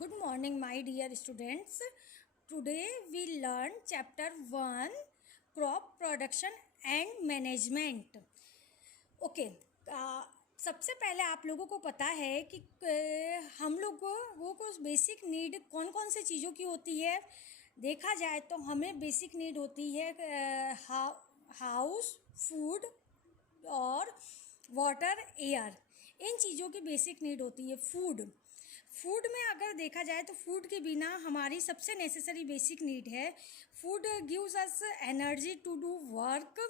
Good morning, my dear students. Today we learn chapter 1 crop production and management. Okay सबसे पहले आप लोगों को पता है कि हम लोगों को बेसिक नीड कौन कौन से चीज़ों की होती है. देखा जाए तो हमें बेसिक नीड होती है हाउस, फूड और वाटर, एयर. इन चीज़ों की बेसिक नीड होती है. फूड में अगर देखा जाए तो फूड के बिना हमारी सबसे नेसेसरी बेसिक नीड है. Food gives us energy to do work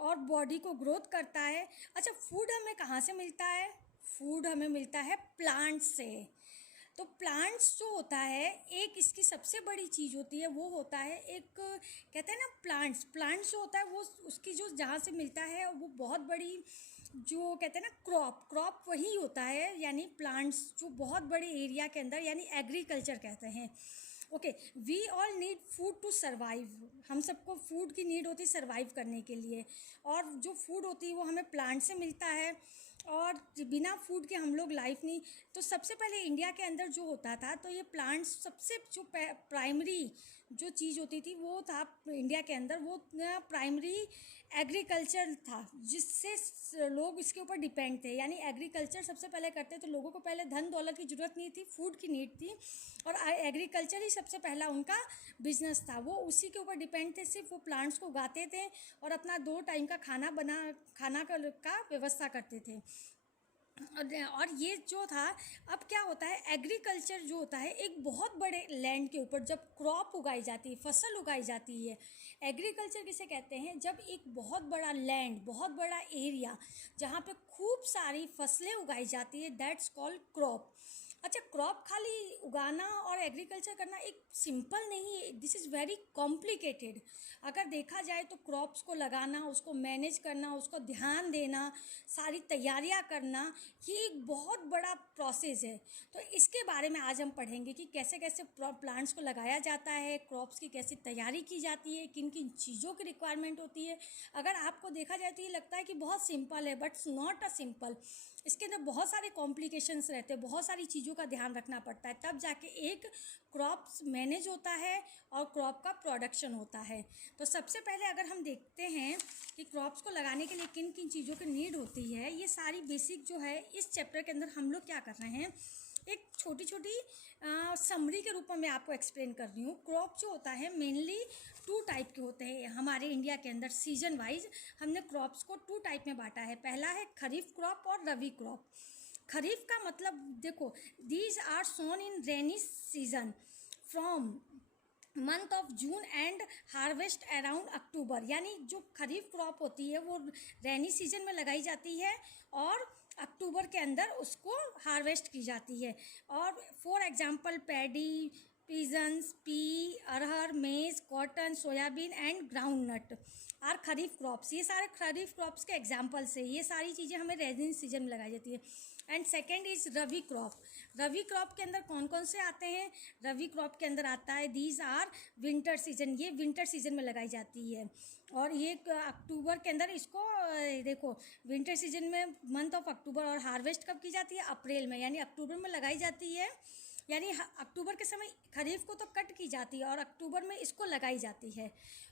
और बॉडी को ग्रोथ करता है. अच्छा, फूड हमें कहाँ से मिलता है? फूड हमें मिलता है प्लांट्स से. तो प्लांट्स जो होता है, एक इसकी सबसे बड़ी चीज़ होती है वो होता है, एक कहते हैं ना प्लांट्स जो होता है वो उसकी जो जहाँ से मिलता है वो बहुत बड़ी, जो कहते हैं ना क्रॉप वही होता है. यानी प्लांट्स जो बहुत बड़े एरिया के अंदर, यानी एग्रीकल्चर कहते हैं. Okay, we all need food to survive. हम सबको फूड की नीड होती है सर्वाइव करने के लिए. और जो फूड होती है वो हमें प्लांट से मिलता है, और बिना फूड के हम लोग लाइफ नहीं. तो सबसे पहले इंडिया के अंदर जो होता था, तो ये प्लांट्स सबसे जो प्राइमरी जो चीज़ होती थी वो था इंडिया के अंदर, वो प्राइमरी एग्रीकल्चर था, जिससे लोग इसके ऊपर डिपेंड थे. यानी एग्रीकल्चर सबसे पहले करते. तो लोगों को पहले धन दौलत की ज़रूरत नहीं थी, फूड की नीड थी, और एग्रीकल्चर ही सबसे पहला उनका बिजनेस था. वो उसी के ऊपर डिपेंड थे, सिर्फ वो प्लांट्स को उगाते थे और अपना 2 टाइम का खाना का व्यवस्था करते थे. और ये जो था, अब क्या होता है, एग्रीकल्चर जो होता है एक बहुत बड़े लैंड के ऊपर जब क्रॉप उगाई जाती है, फसल उगाई जाती है. एग्रीकल्चर किसे कहते हैं? जब एक बहुत बड़ा लैंड, बहुत बड़ा एरिया जहाँ पे खूब सारी फसलें उगाई जाती है, दैट्स कॉल्ड क्रॉप. अच्छा, क्रॉप खाली उगाना और एग्रीकल्चर करना एक सिंपल नहीं है, दिस इज़ वेरी कॉम्प्लिकेटेड. अगर देखा जाए तो क्रॉप्स को लगाना, उसको मैनेज करना, उसको ध्यान देना, सारी तैयारियां करना, ये एक बहुत बड़ा प्रोसेस है. तो इसके बारे में आज हम पढ़ेंगे कि कैसे कैसे प्लांट्स को लगाया जाता है, क्रॉप्स की कैसी तैयारी की जाती है, किन किन चीज़ों की रिक्वायरमेंट होती है. अगर आपको देखा जाए तो ये लगता है कि बहुत सिंपल है, बट नॉट अ सिंपल. इसके अंदर बहुत सारे कॉम्प्लिकेशंस रहते हैं, बहुत सारी चीज़ों का ध्यान रखना पड़ता है, तब जाके एक क्रॉप्स मैनेज होता है और क्रॉप का प्रोडक्शन होता है. तो सबसे पहले अगर हम देखते हैं कि क्रॉप्स को लगाने के लिए किन किन चीज़ों की नीड होती है, ये सारी बेसिक जो है इस चैप्टर के अंदर हम लोग क्या कर रहे हैं, एक छोटी छोटी समरी के रूप में मैं आपको एक्सप्लेन कर रही हूँ. क्रॉप जो होता है मेनली 2 टाइप के होते हैं. हमारे इंडिया के अंदर सीजन वाइज हमने क्रॉप्स को 2 टाइप में बांटा है. पहला है खरीफ क्रॉप और रबी क्रॉप. खरीफ का मतलब देखो, these are sown in rainy season from month of June and harvest around October. यानी जो खरीफ क्रॉप होती है वो रैनी सीजन में लगाई जाती है और अक्टूबर के अंदर उसको हार्वेस्ट की जाती है. और for example paddy, pigeons, pea, अरहर, maize, cotton, soybean and groundnut are kharif crops. ये सारे खरीफ क्रॉप्स के एग्जाम्पल्स है. ये सारी चीज़ें हमें रेनी सीजन में लगाई जाती है. And second is rabi crop. Rabi crop के अंदर कौन कौन से आते हैं? रबी क्रॉप के अंदर आता है दीज आर विंटर सीजन. ये विंटर सीजन में लगाई जाती है, और ये अक्टूबर के अंदर इसको देखो, विंटर सीजन में मंथ ऑफ अक्टूबर, और हार्वेस्ट कब की जाती है? अप्रैल में. यानी अक्टूबर में लगाई जाती है, यानी अक्टूबर के समय खरीफ को तो कट की जाती है और अक्टूबर में इसको लगाई जाती है,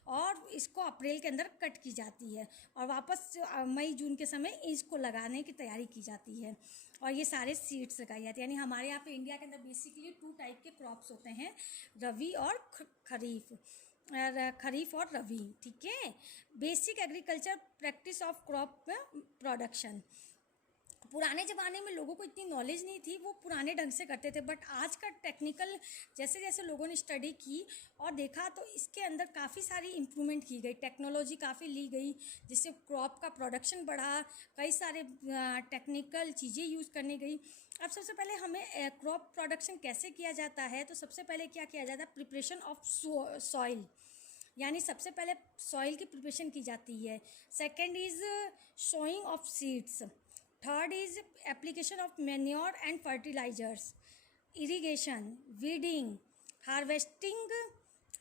और इसको अप्रैल के अंदर कट की जाती है, और वापस मई जून के समय इसको लगाने की तैयारी की जाती है, और ये सारे सीड्स लगाई जाती है. यानी हमारे यहाँ पे इंडिया के अंदर बेसिकली 2 टाइप के क्रॉप्स होते हैं, रबी और खरीफ और रबी. ठीक है. Basic agriculture practice of crop production. पुराने ज़माने में लोगों को इतनी नॉलेज नहीं थी, वो पुराने ढंग से करते थे, बट आज का टेक्निकल जैसे जैसे लोगों ने स्टडी की और देखा, तो इसके अंदर काफ़ी सारी इम्प्रूवमेंट की गई, टेक्नोलॉजी काफ़ी ली गई, जिससे क्रॉप का प्रोडक्शन बढ़ा, कई सारे टेक्निकल चीज़ें यूज़ करने गई. अब सबसे पहले हमें क्रॉप प्रोडक्शन कैसे किया जाता है, तो सबसे पहले क्या किया जाता है, प्रिपरेशन ऑफ सॉइल. यानी सबसे पहले सॉइल की प्रिपरेशन की जाती है. Second is sowing of seeds. Third is application of manure and fertilisers, irrigation, weeding, harvesting,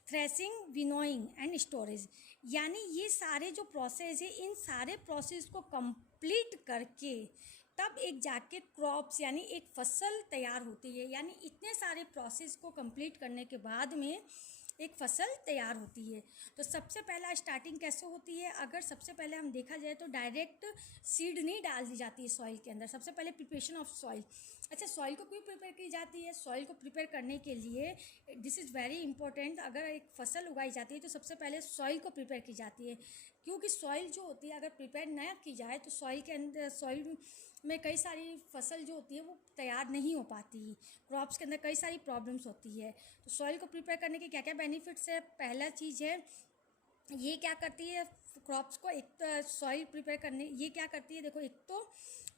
threshing, winnowing and storage. यानी ये सारे जो प्रोसेस है, इन सारे प्रोसेस को कंप्लीट करके तब एक जाके क्रॉप्स यानी एक फसल तैयार होती है। यानी इतने सारे प्रोसेस को कंप्लीट करने के बाद में एक फसल तैयार होती है। तो सबसे पहला स्टार्टिंग कैसे होती है, अगर सबसे पहले हम देखा जाए तो डायरेक्ट सीड नहीं डाल दी जाती है सॉइल के अंदर। सबसे पहले प्रिपरेशन ऑफ सॉइल। अच्छा, सॉइल को क्यों प्रिपेयर की जाती है? सॉइल को प्रिपेयर करने के लिए दिस इज़ वेरी इंपॉर्टेंट। अगर एक फसल उगाई जाती है तो सबसे पहले सॉइल को प्रिपेयर की जाती है, क्योंकि सॉइल जो होती है अगर प्रिपेयर ना की जाए तो सॉइल के अंदर, सॉइल में कई सारी फसल जो होती है वो तैयार नहीं हो पाती। क्रॉप्स के अंदर कई सारी प्रॉब्लम्स होती है। तो सॉइल को प्रिपेयर करने के क्या क्या बेनिफिट्स है? पहला चीज़ है, ये क्या करती है क्रॉप्स को, एक तो सॉइल प्रिपेयर करने, ये क्या करती है देखो, एक तो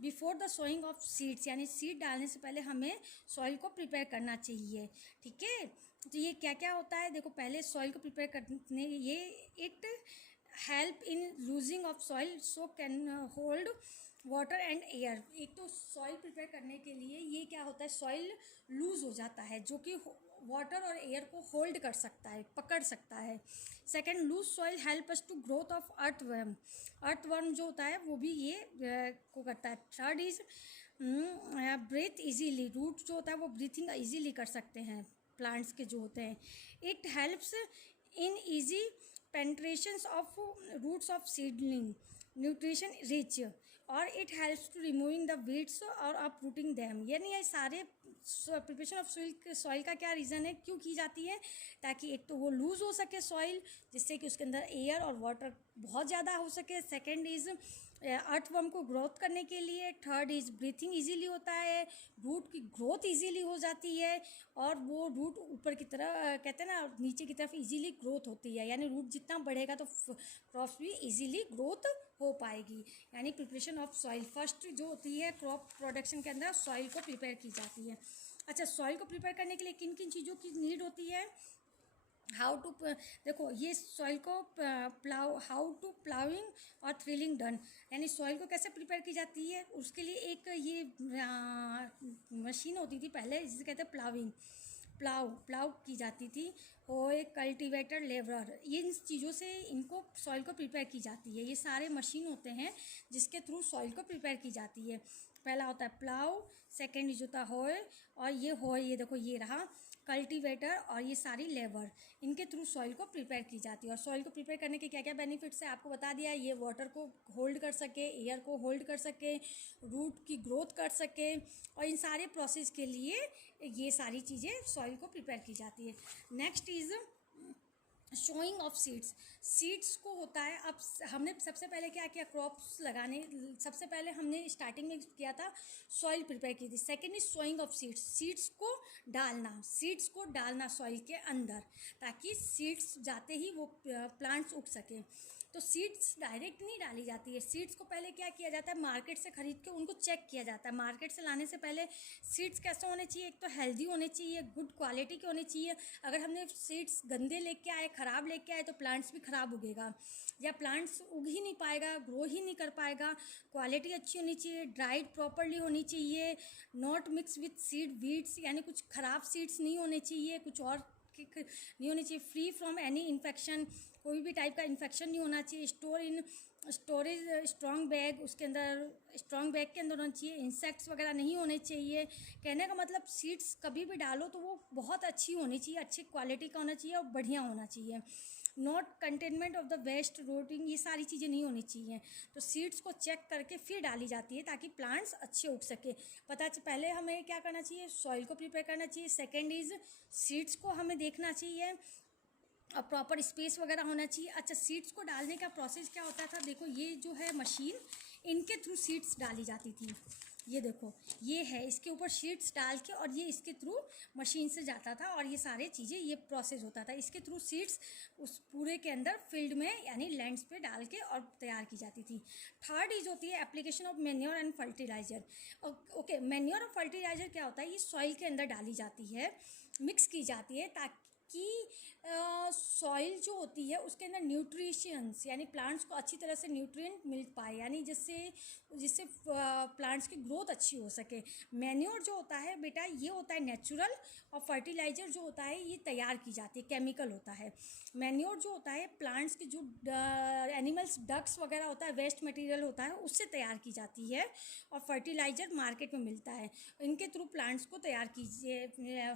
before the sowing of seeds, यानी सीड डालने से पहले हमें सॉइल को प्रिपेयर करना चाहिए। ठीक है, तो ये क्या क्या होता है देखो, पहले सॉइल को प्रिपेयर करने, ये it help in losing of soil so can hold water and air. एक तो सॉइल प्रिपेयर करने के लिए ये क्या होता है, सॉइल लूज हो जाता है जो कि वाटर और एयर को होल्ड कर सकता है, पकड़ सकता है। Second, loose soil help us to growth of earthworm. Earthworm जो होता है वो भी ये को करता है। Third is breathe easily. Root जो होता है वो ब्रीथिंग इजीली कर सकते हैं प्लांट्स के जो होते हैं। It helps in easy penetrations of roots of seedling, nutrition rich, और it helps to removing the weeds और अपरूटिंग दैम। यानी ये सारे प्रिपरेशन ऑफ सॉइल का क्या रीज़न है, क्यों की जाती है? ताकि एक तो वो लूज़ हो सके सॉइल, जिससे कि उसके अंदर एयर और वाटर बहुत ज़्यादा हो सके। सेकेंड इज़ अर्थवर्म को ग्रोथ करने के लिए। थर्ड इज़ ब्रीथिंग इजीली होता है, रूट की ग्रोथ इजीली हो जाती है, और वो रूट ऊपर की तरफ कहते हैं ना, नीचे की तरफ इजीली ग्रोथ होती है। यानी रूट जितना बढ़ेगा तो क्रॉप्स भी इजीली ग्रोथ हो पाएगी। यानी प्रिपरेशन ऑफ सॉइल फर्स्ट जो होती है क्रॉप प्रोडक्शन के अंदर, सॉइल को प्रिपेयर की जाती है। अच्छा, सॉइल को प्रिपेयर करने के लिए किन किन चीज़ों की नीड होती है? हाउ टू, देखो ये सॉइल को हाउ टू प्लाउइंग और थ्रिलिंग डन, यानी सॉइल को कैसे प्रिपेयर की जाती है, उसके लिए एक ये मशीन होती थी पहले, जिसे कहते हैं प्लाविंग, प्लाउ की जाती थी, और एक कल्टीवेटर, लेवरर, इन चीज़ों से इनको सॉइल को प्रिपेयर की जाती है। ये सारे मशीन होते हैं जिसके थ्रू सॉइल को प्रिपेयर की जाती है। पहला होता है प्लाउ, सेकेंड यूज होता है होय, और ये होय ये देखो ये रहा कल्टीवेटर, और ये सारी लेबर, इनके थ्रू सॉइल को प्रिपेयर की जाती है। और सॉइल को प्रिपेयर करने के क्या क्या बेनिफिट्स है आपको बता दिया। ये वाटर को होल्ड कर सके, एयर को होल्ड कर सके, रूट की ग्रोथ कर सके, और इन सारे प्रोसेस के लिए ये सारी चीज़ें सॉइल को प्रिपेयर की जाती है। Next is sowing of seeds. Seeds को होता है, अब हमने सबसे पहले क्या किया, क्रॉप्स लगाने, सबसे पहले हमने स्टार्टिंग में किया था सॉइल प्रिपेयर की थी। Second is showing of seeds, seeds को डालना, सीड्स को डालना सॉइल के अंदर, ताकि सीड्स जाते ही वो प्लांट्स उग सके। तो सीड्स डायरेक्ट नहीं डाली जाती है, सीड्स को पहले क्या किया जाता है, मार्केट से ख़रीद के उनको चेक किया जाता है। मार्केट से लाने से पहले सीड्स कैसे होने चाहिए, एक तो हेल्दी होने चाहिए, गुड क्वालिटी के होने चाहिए। अगर हमने सीड्स गंदे लेके आए, ख़राब लेके आए, तो प्लांट्स भी ख़राब उगेगा, या प्लांट्स उग ही नहीं पाएगा, ग्रो ही नहीं कर पाएगा। क्वालिटी अच्छी होनी चाहिए, ड्राइड प्रॉपरली होनी चाहिए, not mix with seed weeds, यानी कुछ ख़राब सीड्स नहीं होने चाहिए, कुछ और नहीं होनी चाहिए। फ्री फ्रॉम एनी इन्फेक्शन, कोई भी टाइप का इन्फेक्शन नहीं होना चाहिए। Store in storage strong bag, उसके अंदर स्ट्रॉन्ग बैग के अंदर होना चाहिए। इंसेक्ट्स वगैरह नहीं होने चाहिए। कहने का मतलब सीड्स कभी भी डालो तो वो बहुत अच्छी होनी चाहिए, अच्छी क्वालिटी का होना चाहिए और बढ़िया होना चाहिए। Not containment of the waste rotting, ये सारी चीज़ें नहीं होनी चाहिए। तो सीड्स को चेक करके फिर डाली जाती है ताकि प्लांट्स अच्छे उग सके। पहले हमें क्या करना चाहिए, सॉइल को प्रिपेयर करना चाहिए। सेकेंड इज़ सीड्स को हमें देखना चाहिए और प्रॉपर स्पेस वगैरह होना चाहिए। अच्छा, सीड्स को डालने का प्रोसेस क्या होता था, देखो ये जो है मशीन, इनके थ्रू सीड्स डाली जाती थी। ये देखो ये है, इसके ऊपर सीड्स डाल के, और ये इसके थ्रू मशीन से जाता था, और ये सारे चीज़ें, ये प्रोसेस होता था। इसके थ्रू सीड्स उस पूरे के अंदर फील्ड में यानी लैंड्स पे डाल के और तैयार की जाती थी। थर्ड इज होती है application of manure and fertiliser. Okay, manure और फर्टिलाइजर क्या होता है, ये सॉइल के अंदर डाली जाती है, मिक्स की जाती है, ताकि कि सॉइल जो होती है उसके अंदर न्यूट्रिशंस यानी प्लांट्स को अच्छी तरह से न्यूट्रिएंट मिल पाए, यानी जिससे जिससे प्लांट्स की ग्रोथ अच्छी हो सके। मैन्योर जो होता है बेटा ये होता है नेचुरल, और फर्टिलाइज़र जो होता है ये तैयार की जाती है, केमिकल होता है। मैन्योर जो होता है प्लांट्स के जो एनिमल्स डक्स वगैरह होता है, वेस्ट मटेरियल होता है, उससे तैयार की जाती है, और फर्टिलाइज़र मार्केट में मिलता है। इनके थ्रू प्लांट्स को तैयार कीजिए,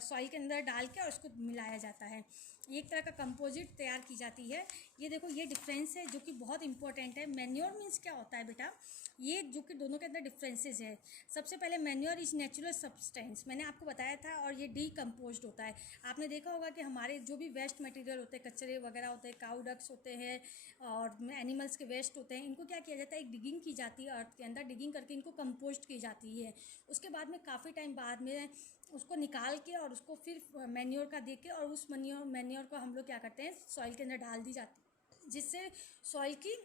सॉइल के अंदर डाल के और उसको मिलाया जाता है। ये एक तरह का कंपोजिट तैयार की जाती है। ये देखो ये डिफरेंस है जो कि बहुत इंपॉर्टेंट है। मैन्योर मीन्स क्या होता है बेटा, ये जो कि दोनों के अंदर डिफरेंसेस है। सबसे पहले मैन्योर इज नेचुरल सब्सटेंस, मैंने आपको बताया था, और ये डीकम्पोज्ड होता है। आपने देखा होगा कि हमारे जो भी वेस्ट मटेरियल होते हैं, कचरे वगैरह होते हैं, काऊ डक्स होते हैं और एनिमल्स के वेस्ट होते हैं, इनको क्या किया जाता है, एक डिगिंग की जाती है अर्थ के अंदर, डिगिंग करके इनको कंपोस्ट की जाती है। उसके बाद में काफ़ी टाइम बाद में उसको निकाल के और उसको फिर मैन्योर का दे के, और उस मैन्योर को हम लोग क्या करते हैं, सॉइल के अंदर डाल दी जाती है, जिससे सॉइल की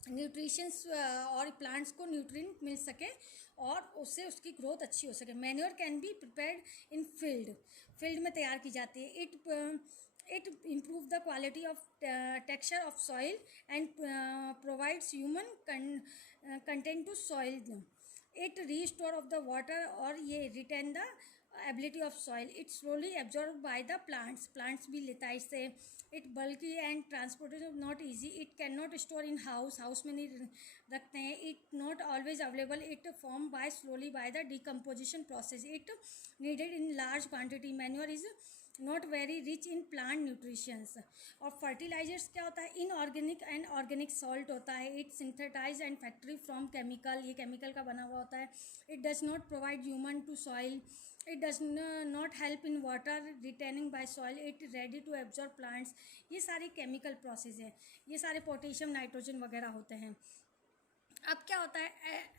न्यूट्रिशंस और प्लांट्स को न्यूट्रिएंट मिल सके और उससे उसकी ग्रोथ अच्छी हो सके। Manure can be prepared in field में तैयार की जाती है। It improve the quality of texture of soil and provides human content to soil. It restore of the water, और ये retain the ability of soil. It slowly absorb by the plants भी लेता है इससे। It bulky and transportation not easy, it can not store in house में नहीं रखते हैं। It not always available, it form by slowly by the decomposition process. It needed in large quantity. Manure is not very rich in plant nutritions. और fertilisers क्या होता है, inorganic and organic salt होता है। It synthesise and factory from chemical, ये chemical का बना हुआ होता है। It does not provide human to soil. It does not help in water retaining by soil. It ready to absorb plants. ये सारी केमिकल प्रोसेस है, ये सारे पोटेशियम नाइट्रोजन वगैरह होते हैं। अब क्या होता है,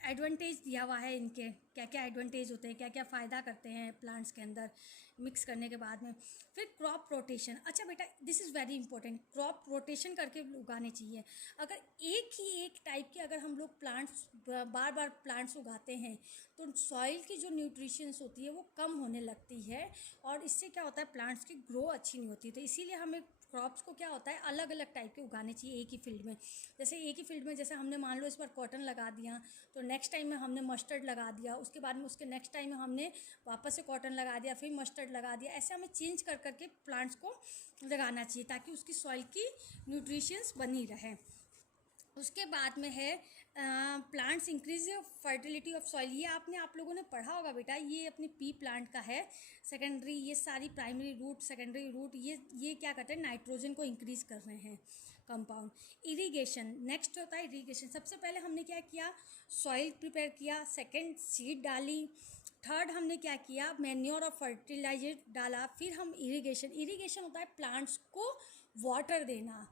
एडवांटेज दिया हुआ है इनके, क्या क्या एडवांटेज होते हैं, क्या क्या फ़ायदा करते हैं प्लांट्स के अंदर मिक्स करने के बाद में। फिर क्रॉप रोटेशन, अच्छा बेटा this is very important, crop rotation करके उगाने चाहिए। अगर एक टाइप के अगर हम लोग प्लांट्स बार बार प्लांट्स उगाते हैं तो सॉइल की जो न्यूट्रिशंस होती है वो कम होने लगती है, और इससे क्या होता है प्लांट्स की ग्रो अच्छी नहीं होती। तो इसीलिए हमें क्रॉप्स को क्या होता है अलग अलग टाइप के उगाने चाहिए एक ही फील्ड में। जैसे एक ही फील्ड में, जैसे हमने मान लो इस बार कॉटन लगा दिया, तो नेक्स्ट टाइम में हमने मस्टर्ड लगा दिया, उसके बाद में उसके नेक्स्ट टाइम में हमने वापस से कॉटन लगा दिया, फिर मस्टर्ड लगा दिया। ऐसे हमें चेंज कर करके प्लांट्स को लगाना चाहिए ताकि उसकी सॉइल की न्यूट्रिशंस बनी रहे। उसके बाद में है plants increase fertility of soil. ये आप लोगों ने पढ़ा होगा बेटा, ये अपनी पी प्लांट का है। सेकेंडरी, ये सारी प्राइमरी रूट, सेकेंडरी रूट, ये क्या करते हैं, नाइट्रोजन को इंक्रीज कर रहे हैं कंपाउंड। इरिगेशन, नेक्स्ट होता है इरिगेशन। सबसे पहले हमने क्या किया, सॉइल प्रिपेयर किया, सेकेंड सीड डाली, थर्ड हमने क्या किया, मैन्योर और फर्टिलाइजर डाला, फिर हम इरिगेशन होता है प्लांट्स को वाटर देना।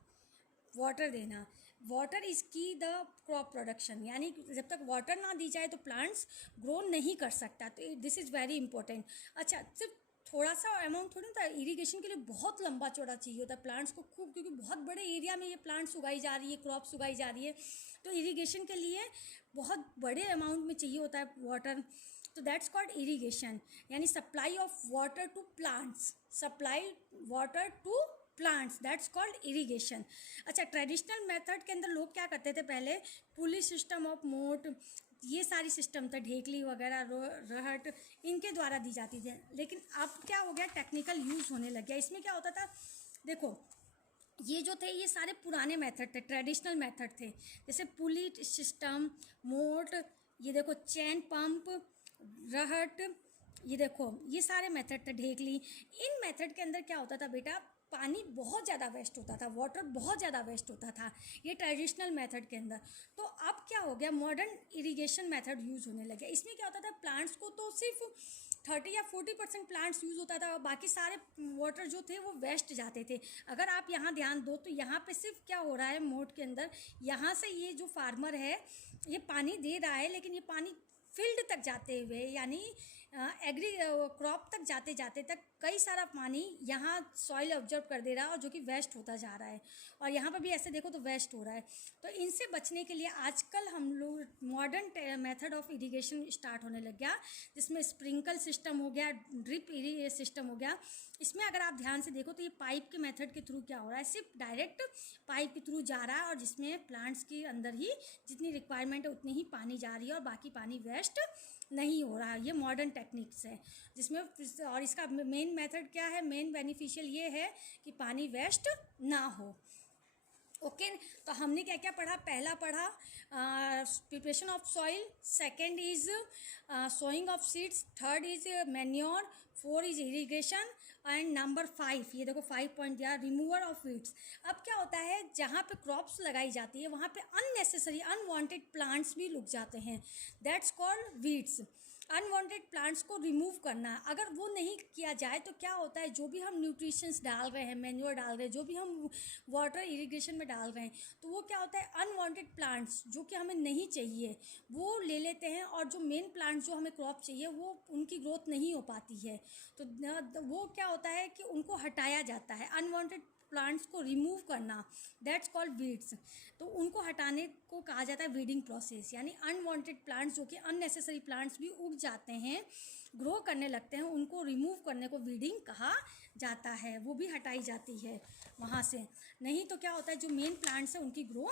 वाटर इज़ की द क्रॉप प्रोडक्शन, यानी जब तक वाटर ना दी जाए तो प्लांट्स ग्रो नहीं कर सकता। तो दिस इज़ वेरी इंपॉर्टेंट। अच्छा, सिर्फ थोड़ा सा अमाउंट थोड़ी होता है, इरिगेशन के लिए बहुत लंबा चौड़ा चाहिए होता है प्लांट्स को खूब, क्योंकि बहुत बड़े एरिया में ये प्लांट्स उगाई जा रही है, क्रॉप्स उगाई जा रही है, तो इरिगेशन के लिए बहुत बड़े अमाउंट में चाहिए होता है वाटर। तो दैट्स कॉल्ड इरिगेशन, यानी supply of water to plants, that's called irrigation. अच्छा, ट्रेडिशनल मेथड के अंदर लोग क्या करते थे पहले, पुली सिस्टम ऑफ मोट, ये सारी सिस्टम थे, ढेकली वगैरह, रहट, इनके द्वारा दी जाती थी। लेकिन अब क्या हो गया, टेक्निकल यूज़ होने लग गया। इसमें क्या होता था, देखो ये जो थे ये सारे पुराने मेथड थे, ट्रेडिशनल मेथड थे, जैसे पुली सिस्टम, मोट, ये देखो चैन पंप, रहट, ये देखो ये सारे मेथड थे, ढेकली। इन मेथड के अंदर क्या होता था बेटा, पानी बहुत ज़्यादा वेस्ट होता था, वाटर बहुत ज़्यादा वेस्ट होता था, ये ट्रेडिशनल मेथड के अंदर। तो अब क्या हो गया, मॉडर्न इरिगेशन मेथड यूज़ होने लगे। इसमें क्या होता था, प्लांट्स को तो सिर्फ 30 या 40% प्लांट्स यूज़ होता था, बाकी सारे वाटर जो थे वो वेस्ट जाते थे। अगर आप यहाँ ध्यान दो तो यहाँ पे सिर्फ क्या हो रहा है, मोट के अंदर यहाँ से ये जो फार्मर है ये पानी दे रहा है, लेकिन ये पानी फील्ड तक जाते हुए, यानी एग्री क्रॉप तक जाते जाते तक कई सारा पानी यहाँ सॉइल ऑब्जर्व कर दे रहा है और जो कि वेस्ट होता जा रहा है, और यहाँ पर भी ऐसे देखो तो वेस्ट हो रहा है। तो इनसे बचने के लिए आजकल हम लोग modern method of irrigation start होने लग गया, जिसमें स्प्रिंकल सिस्टम हो गया, ड्रिप सिस्टम हो गया। इसमें अगर आप ध्यान से देखो तो ये पाइप के मेथड के थ्रू क्या हो रहा है, सिर्फ डायरेक्ट पाइप के थ्रू जा रहा है, और जिसमें प्लांट्स के अंदर ही जितनी रिक्वायरमेंट है उतनी ही पानी जा रही है और बाकी पानी वेस्ट नहीं हो रहा है। ये मॉडर्न टेक्निक्स है जिसमें, और इसका मेन मेथड क्या है, मेन बेनिफिशियल ये है कि पानी वेस्ट ना हो। ओके तो हमने क्या क्या पढ़ा, पहला पढ़ा preparation of soil, second is sowing of seeds, third is manure, 4 is irrigation, and number 5, ये देखो 5 पॉइंट दिया, रिमूवर ऑफ वीड्स। अब क्या होता है, जहाँ पे क्रॉप्स लगाई जाती है वहाँ पे अननेसेसरी अनवांटेड प्लांट्स भी लुक जाते हैं, that's called weeds. Unwanted plants को रिमूव करना, अगर वो नहीं किया जाए तो क्या होता है, जो भी हम न्यूट्रिशंस डाल रहे हैं, मैन्योर डाल रहे हैं, जो भी हम वाटर इरिगेशन में डाल रहे हैं, तो वो क्या होता है, अनवांटेड प्लांट्स जो कि हमें नहीं चाहिए वो ले लेते हैं, और जो मेन प्लांट्स जो हमें क्रॉप चाहिए वो उनकी ग्रोथ नहीं हो पाती है। तो वो क्या होता है कि उनको हटाया जाता है, अनवांटेड प्लांट्स को रिमूव करना, दैट्स कॉल्ड वीड्स। तो उनको हटाने को कहा जाता है वीडिंग प्रोसेस, यानी अनवांटेड प्लांट्स जो कि अननेसेसरी प्लांट्स भी उग जाते हैं, ग्रो करने लगते हैं, उनको रिमूव करने को वीडिंग कहा जाता है, वो भी हटाई जाती है वहाँ से। नहीं तो क्या होता है, जो मेन प्लांट्स हैं उनकी ग्रो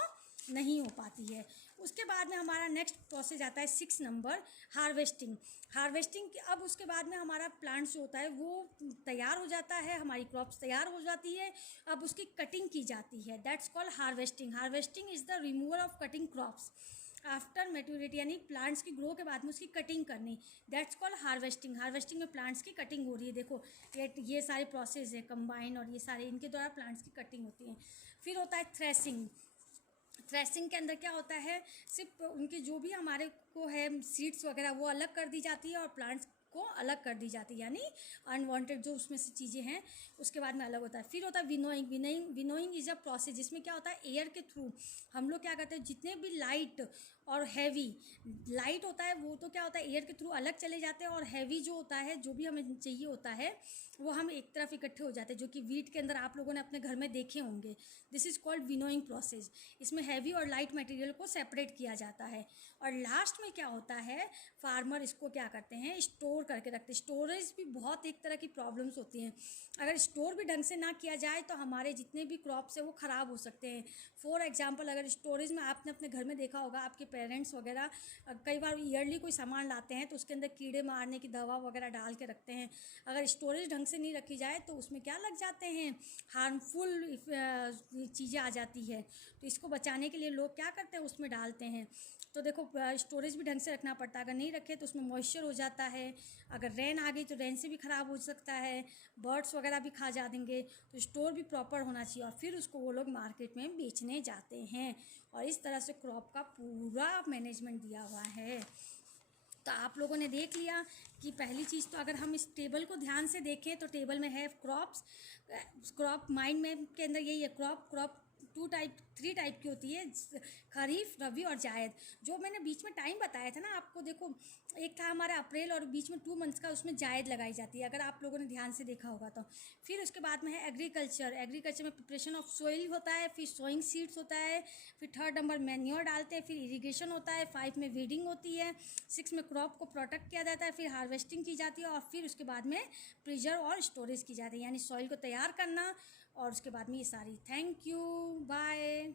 नहीं हो पाती है। उसके बाद में हमारा नेक्स्ट प्रोसेस आता है 6 नंबर, हार्वेस्टिंग। हार्वेस्टिंग अब उसके बाद में हमारा प्लांट जो होता है वो तैयार हो जाता है, हमारी क्रॉप्स तैयार हो जाती है, अब उसकी कटिंग की जाती है, that's called harvesting. Harvesting is the removal of cutting crops after maturity, यानी प्लांट्स की ग्रो के बाद में उसकी कटिंग करनी, दैट्स कॉल्ड हार्वेस्टिंग। हार्वेस्टिंग में प्लांट्स की कटिंग हो रही है, देखो ये सारे प्रोसेस है कंबाइन, और ये सारे इनके द्वारा प्लांट्स की कटिंग होती है। फिर होता है थ्रेसिंग। थ्रेसिंग के अंदर क्या होता है, सिर्फ उनके जो भी हमारे को है सीड्स वगैरह वो अलग कर दी जाती है और प्लांट्स को अलग कर दी जाती है, यानी अनवांटेड जो उसमें से चीज़ें हैं उसके बाद में अलग होता है। फिर होता है winnowing. Winnowing is a process जिसमें क्या होता है, एयर के थ्रू हम लोग क्या करते हैं, जितने भी लाइट और हैवी, लाइट होता है वो तो क्या होता है एयर के थ्रू अलग चले जाते हैं, और हैवी जो होता है जो भी हमें चाहिए होता है वो हम एक तरफ इकट्ठे हो जाते हैं, जो कि वीट के अंदर आप लोगों ने अपने घर में देखे होंगे। This is called winnowing process. इसमें हैवी और लाइट मटेरियल को सेपरेट किया जाता है। और लास्ट में क्या होता है, फार्मर इसको क्या करते हैं, स्टोर करके रखते हैं। स्टोरेज भी बहुत एक तरह की प्रॉब्लम्स होती हैं, अगर स्टोर भी ढंग से ना किया जाए तो हमारे जितने भी क्रॉप्स हैं वो ख़राब हो सकते हैं। फॉर एग्जांपल, अगर स्टोरेज में आपने अपने घर में देखा होगा, आपके पेरेंट्स वगैरह कई बार ईयरली कोई सामान लाते हैं तो उसके अंदर कीड़े मारने की दवा वगैरह डाल के रखते हैं। अगर स्टोरेज ढंग से नहीं रखी जाए तो उसमें क्या लग जाते हैं, हार्मफुल चीज़ें आ जाती है। तो इसको बचाने के लिए लोग क्या करते हैं, उसमें डालते हैं। तो देखो स्टोरेज भी ढंग से रखना पड़ता है, अगर नहीं रखे तो उसमें मॉइस्चर हो जाता है, अगर रेन आ गई तो रेन से भी ख़राब हो सकता है, बर्ड्स वगैरह भी खा जा देंगे। तो स्टोर भी प्रॉपर होना चाहिए, और फिर उसको वो लोग मार्केट में बेचने जाते हैं, और इस तरह से क्रॉप का पूरा मैनेजमेंट दिया हुआ है। तो आप लोगों ने देख लिया कि पहली चीज़ तो अगर हम इस टेबल को ध्यान से देखें तो टेबल में है क्रॉप्स, क्रॉप माइंड में के अंदर यही है, क्रॉप 3 टाइप की होती है, खरीफ, रबी और जायद। जो मैंने बीच में टाइम बताया था ना आपको, देखो एक था हमारा अप्रैल और बीच में 2 मंथ्स का, उसमें जायद लगाई जाती है, अगर आप लोगों ने ध्यान से देखा होगा तो। फिर उसके बाद में है एग्रीकल्चर। एग्रीकल्चर में प्रिपरेशन ऑफ सोइल होता है, फिर सोइंग सीड्स होता है, फिर 3rd नंबर मैन्योर डालते हैं, फिर इरिगेशन होता है, 5 में वीडिंग होती है, 6 में क्रॉप को प्रोटेक्ट किया जाता है, फिर हार्वेस्टिंग की जाती है, और फिर उसके बाद में प्रिजर्व और स्टोरेज की जाती है, यानी सॉइल को तैयार करना, और उसके बाद में ये सारी। Thank you, bye.